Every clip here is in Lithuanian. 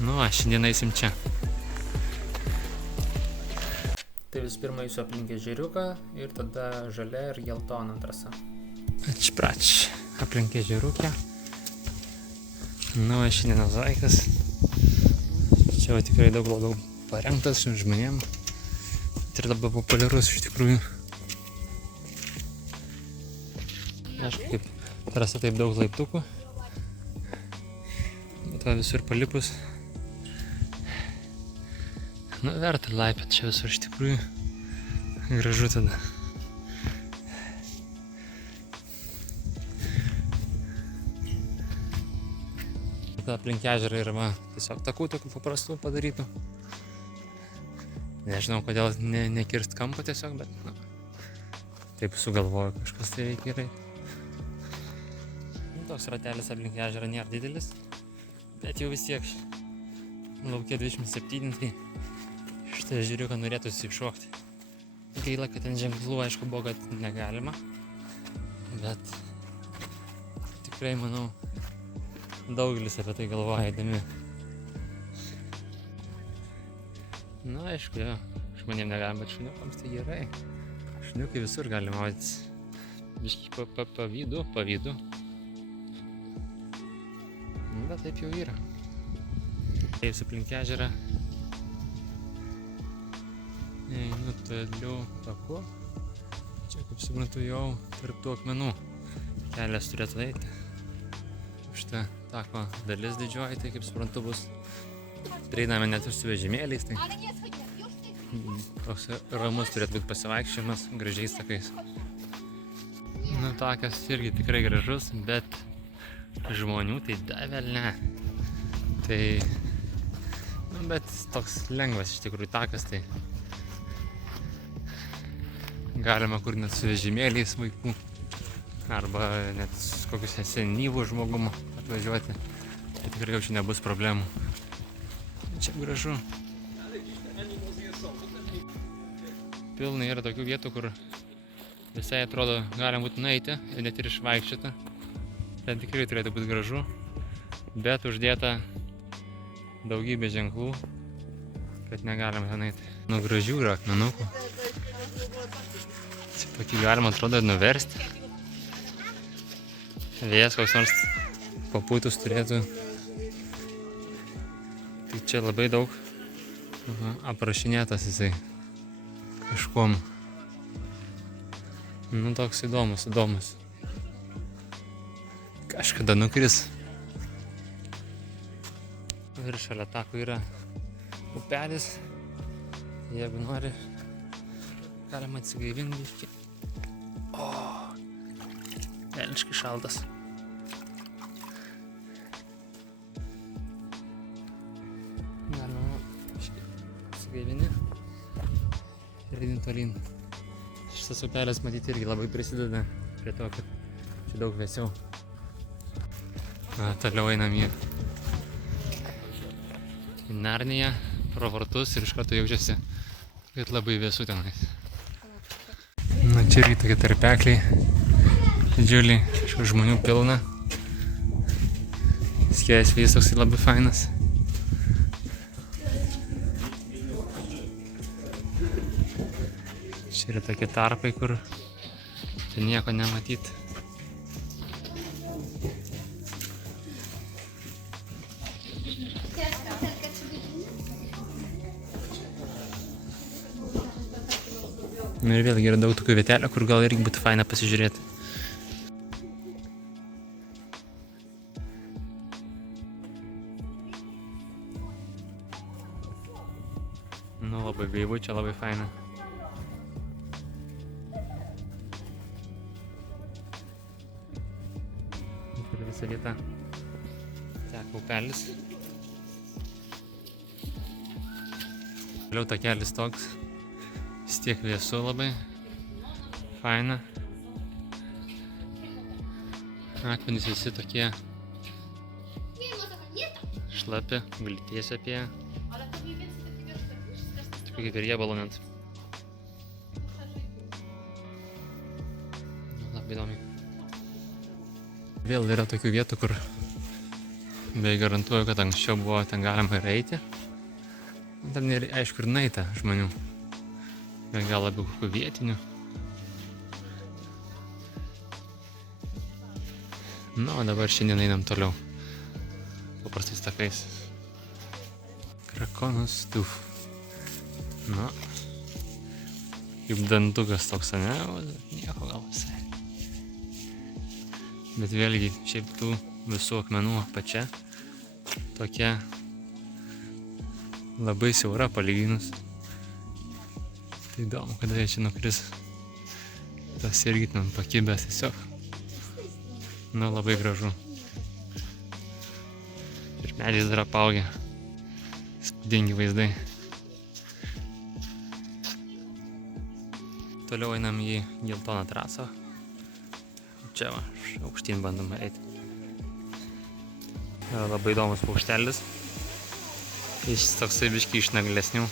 Nu, šiandien eisim čia. Tai visų pirma jūsų aplink ežeriuką ir tada žalia ir geltona trasa. Ačiprač, aplink ežeriukę. Nu, šiandien Zaikas. Čia tikrai daug labiau parengtas žmonėm. Tai labai populiarus iš tikrųjų. Aišku, kaip trasa taip daug laiptukų. Bet va visur palipus. Nu, verta laipėt čia visur iš tikrųjų. Gražu tada. Aplink ežerą yra tiesiog takų tokių paprastų padarytų. Nežinau, kodėl nekirst kampo tiesiog, bet taip sugalvoju, kažkas tai reikia gerai. Toks ratelis aplink ežerą nėra didelis, bet jau vis tiek laukia 27, tai šitą ežeriuką norėtųsi iššokti. Gaila, kad ten ženklų aišku buvo, kad negalima, bet tikrai manau, daugelis apie tai galvoja eidami. Na, aišku, jo, žmonėm negalima, bet šuniukams tai gerai. Šuniukai visur gali maudytis. Biškį pavydu. Bet taip jau yra. Eisiu aplink ežerą. Einu toliau taku. Čia, kaip suprantu, jau tarp tų akmenų kelias turėtų eiti. Šitą tako dalis didžioji, tai kaip suprantu bus prieiname net ir su vežimėliais. Tai toks ramus turėtų būti pasivaikščiojimas gražiais takais. Nu, takas irgi tikrai gražus, bet žmonių tai davelne. Tai, bet toks lengvas iš tikrųjų takas, tai galima kur net su vežimėliais vaikų arba net su kokius senyvų žmogum atvažiuoti. Tai tikrai jau čia nebus problemų. Čia gražu. Pilnai yra tokių vietų, kur visai atrodo galima būtų nueiti ir net ir išvaikščioti. Ten tikrai turėtų būti gražu, bet uždėta daugybė ženklų, kad negalima ten eiti. Nu, gražių yra akmenukų. Čia tokį galima atrodo nuversti. Vėjas koks nors papūtus turėtų. Tai čia labai daug aprašinėtas jisai kažkuom. Nu, toks įdomus. Kažkada nukris. Ir šalia tako yra upelis. Jeigu nori, galima atsigaivinti biškį. O, velniškai šaltas. Galima biškį atsigaivinti ir eini tolyn. Šitas upelis matyti irgi labai prisideda prie to, kad čia daug vėsiau. Toliau einam į Narniją, pro vartus ir iš karto jaučiasi, kad labai vėsu tenais. Na, čia irgi tokie tarpekliai, didžiuliai, kažkokių žmonių pilna. Skėjas vėjas toksai labai fainas. Čia yra tokie tarpai, kur čia nieko nematyti. Ir vėlgi yra daug tokių vietelių, kur gal irgi būtų faina pasižiūrėti. Nu, labai gaivu, čia labai faina. Ir visa vieta teka upelis. Vėliau takelis toks. Vis tiek vėsu labai. Faina. Akmenys visi tokie šlapi, gali tiesiai apie. Tokie kaip ir riebalo net. Labai įdomi. Vėl yra tokių vietų, kur Bei garantuoju, kad anksčiau buvo ten galima ir eiti. Ten ir aišku ir naita žmonių. Gal labiau kokių vietinių. O dabar šiandien einam toliau. Paprastais takais. Krakonas Tuf. Kaip dantukas toks, ne? Nieko gal visai. Bet vėlgi, šiaip tų visų akmenų apačia tokia labai siaura palyginus. Tai įdomu, kada jie čia nukris. Tas irgi ten pakibęs tiesiog. Labai gražu. Ir medžiais dar apaugę. Spūdingi vaizdai. Toliau einam į geltoną trasą. Čia va, aukštyn bandom eiti. Labai įdomus paukštelis. Jis toksai biškį iš naglesnių.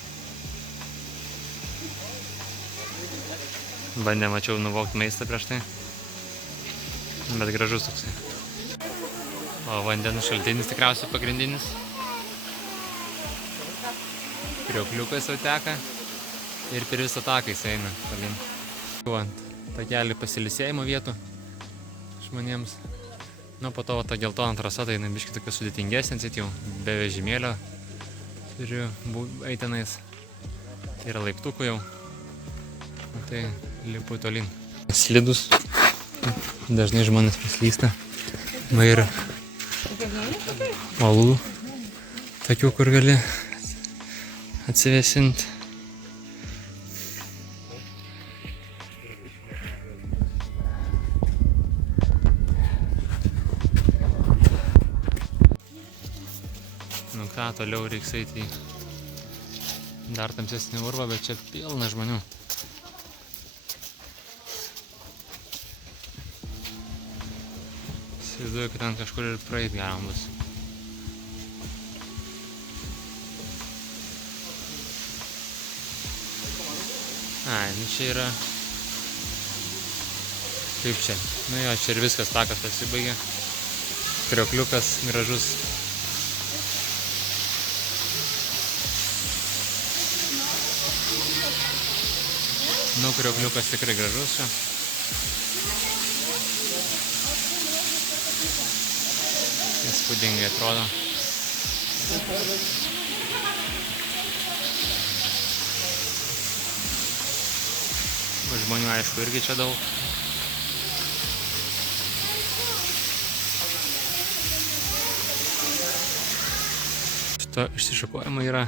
Bandė, mačiau, nuvokti maistą prieš tai. Bet gražus toksai. O vandenų šaltinis tikriausiai pagrindinis. Kriokliukas jau teka. Ir per visą taką jis eina tolyn. Ant takelį pasilisėjimo vietų žmonėms. Po to ta geltona trasa, tai biškį tokia sudėtingesnė, jau be vežimėlio turiu eiti tenais. Yra laiptukų jau. Tai lipu tolyn. Slidus. Dažnai žmonės paslysta. Ir uolų. Tokių, kur gali atsivėsinti. Toliau reiks eiti į dar tamsesnį urvą, bet čia pilna žmonių. Įsivaizduoju, kad ten kažkur ir praeit galima bus. Čia yra... Kaip čia? Čia ir viskas takas pasibaigė. Kriokliukas gražus. Kriokliukas tikrai gražus čia. Įspūdingai atrodo. Žmonių aišku irgi čia daug. Šito išsišakojimo yra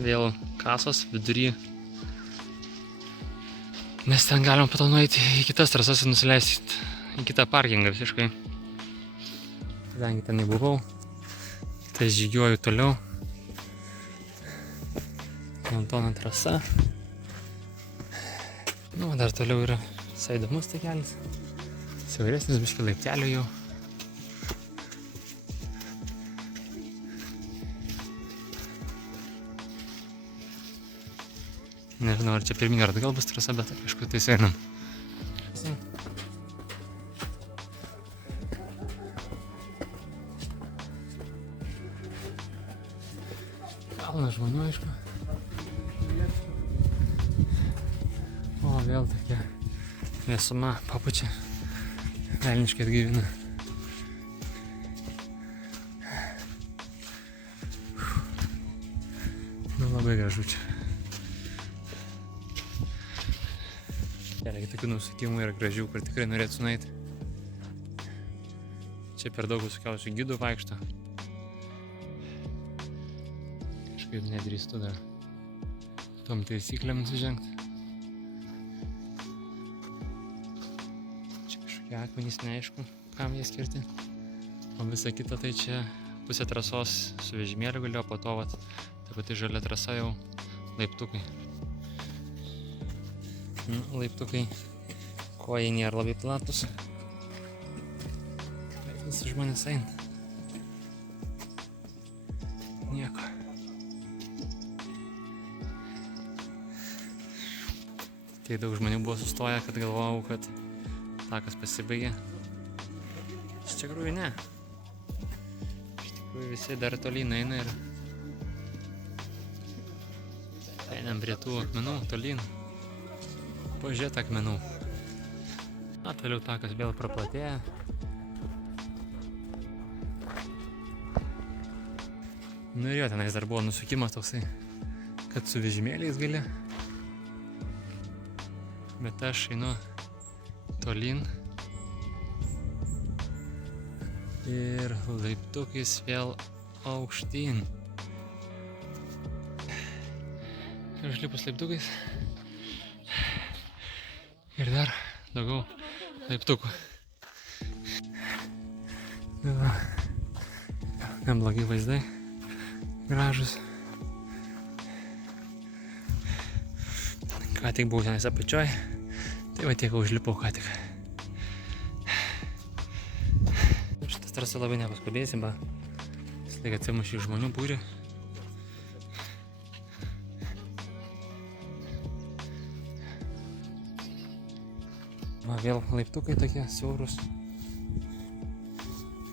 vėl kasos vidury. Nes ten galima po to nueiti į kitas trasas ir nusileisti į kitą parkingą visiškai. Kadangi ten nebuvau, tai žygiuoju toliau. Geltona trasa. Dar toliau yra visai įdomus takelis. Siauresnis biškį laiptelio jau. Nežinau, ar čia pirminį ar atgal bus trasa, bet kažkur tai einam. Kalnas žmonių, aišku. O, vėl tokia vėsuma papučia. Velniškai atgyvina. Labai gražu čia. Keliai tokių nusakymų yra gražių, kur tikrai norėtų nueiti. Čia per daug visokiausių gidų vaikšto. Kažkaip nedrįstu dar tom taisyklėm nusižengti. Čia kažkokie akmenys neaišku, kam jie skirti. O visa kita tai čia pusė trasos su vežimėliu galėjo, po to ta pati žalia trasa jau laiptukai. Laiptukai kojai nėra labai platus. Visi žmonės eina. Nieko. Tai daug žmonių buvo sustoję, kad galvojau, kad takas pasibaigė. Iš tikrųjų ne. Paskui visi dar tolyn eina ir einam prie tų akmenų tolyn. Pažiūrėt akmenų. Na, toliau takas vėl praplatėja. Nu ir jo, tenais dar buvo nusukimas toksai, kad su vežimėliais gali. Bet aš einu tolyn. Ir laiptukais vėl aukštyn. Ir užlipus laiptukais. Ir dar daugiau laiptukų. Va. Neblogi vaizdai. Gražus. Ką tik buvau tenais apačioj. Tai va tiek užlipau ką tik. Šitas trasa labai nepaskubėsim, va. Vis laik atsimuši iš žmonių būrį. Va, vėl laiptukai tokie siaurus.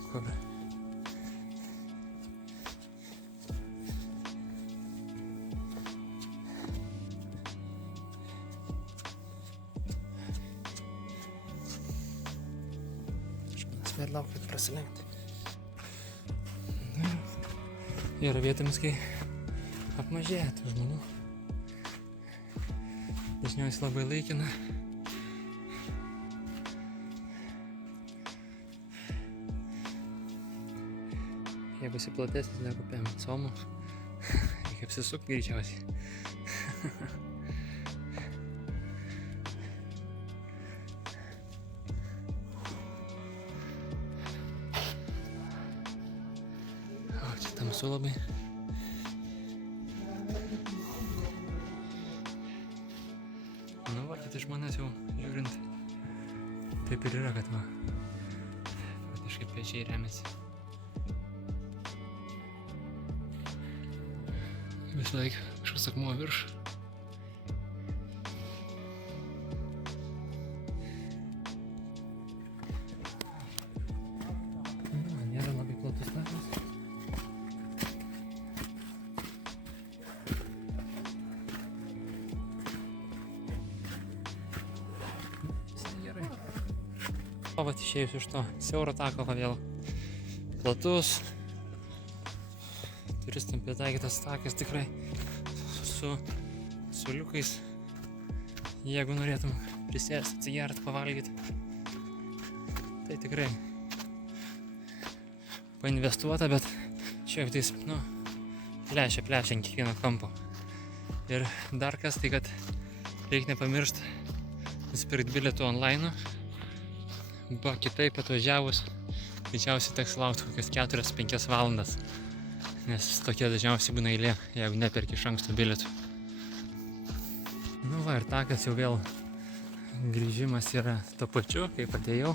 Kur? Žmonės vėl laukia prasilenkti. Yra vietomis, kai apmažėja tų žmonių. Dažniausiai labai laikina. Jeigu esi platesnis negu P-Somų, reikia apsisukti greičiausiai. O, čia tamsu labai. Nu va, kiti žmonės jau žiūrint. Taip ir yra, kad va. Praktiškai pečiai remiasi. Vis laik kažkas akmuo virš. Nėra labai platus takas. Gerai. O vat išėjus iš to siauro tako vėl platus. Turistam pritaikytas takas tikrai su suoliukais, jeigu norėtum prisėsti, atsigert, pavalgyti. Tai tikrai painvestuota, bet šiek tais, nu, plešia ant kiekvieno kampo. Ir dar kas, tai kad reikia nepamiršti nusipirkti bilietų online. Ba, kitaip atvažiavus, greičiausiai teks laukti kokias 4-5 valandas. Nes tokia dažniausiai būna eilė, jeigu neperki iš anksto bilietų. Nu va, ir takas jau vėl grįžimas yra to pačiu, kaip atėjau.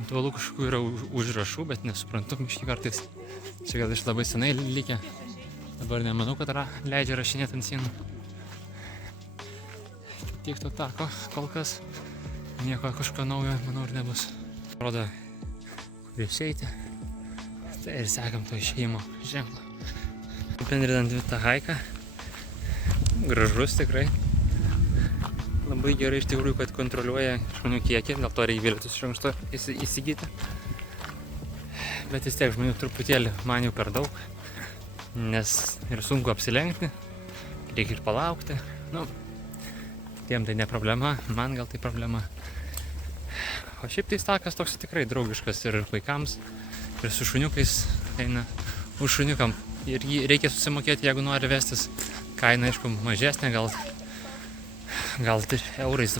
Ant uolų kažkokių yra užrašų, bet nesuprantu, miški kartais. Čia gal iš labai senai likę. Dabar nemanau, kad leidžia rašinėti ant sienų. Tiek to tako, kol kas nieko kažko naujo, manau, ir nebus. Rodo, kur išeiti. Tai ir sekam to išėjimo ženklą. Apendrinant tą haiką. Gražus tikrai. Labai gerai iš tikrųjų, kad kontroliuoja žmonių kiekį, dėl to reikia bilietus iš anksto įsigyti. Bet vis tiek žmonių truputėlį man jau per daug, nes ir sunku apsilenkti, reikia ir palaukti. Nu, tiem tai ne problema, man gal tai problema. O šiaip tai takas toks tikrai draugiškas ir vaikams. Ir su šuniukais eina už šuniukam. Ir jį reikia susimokėti, jeigu nori vestis. Kaina, aišku, mažesnė, gal eurais,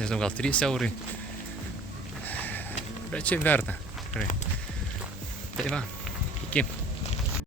nežinau, gal 3 eurai. Bet čia verta. Tikrai. Tai va, iki.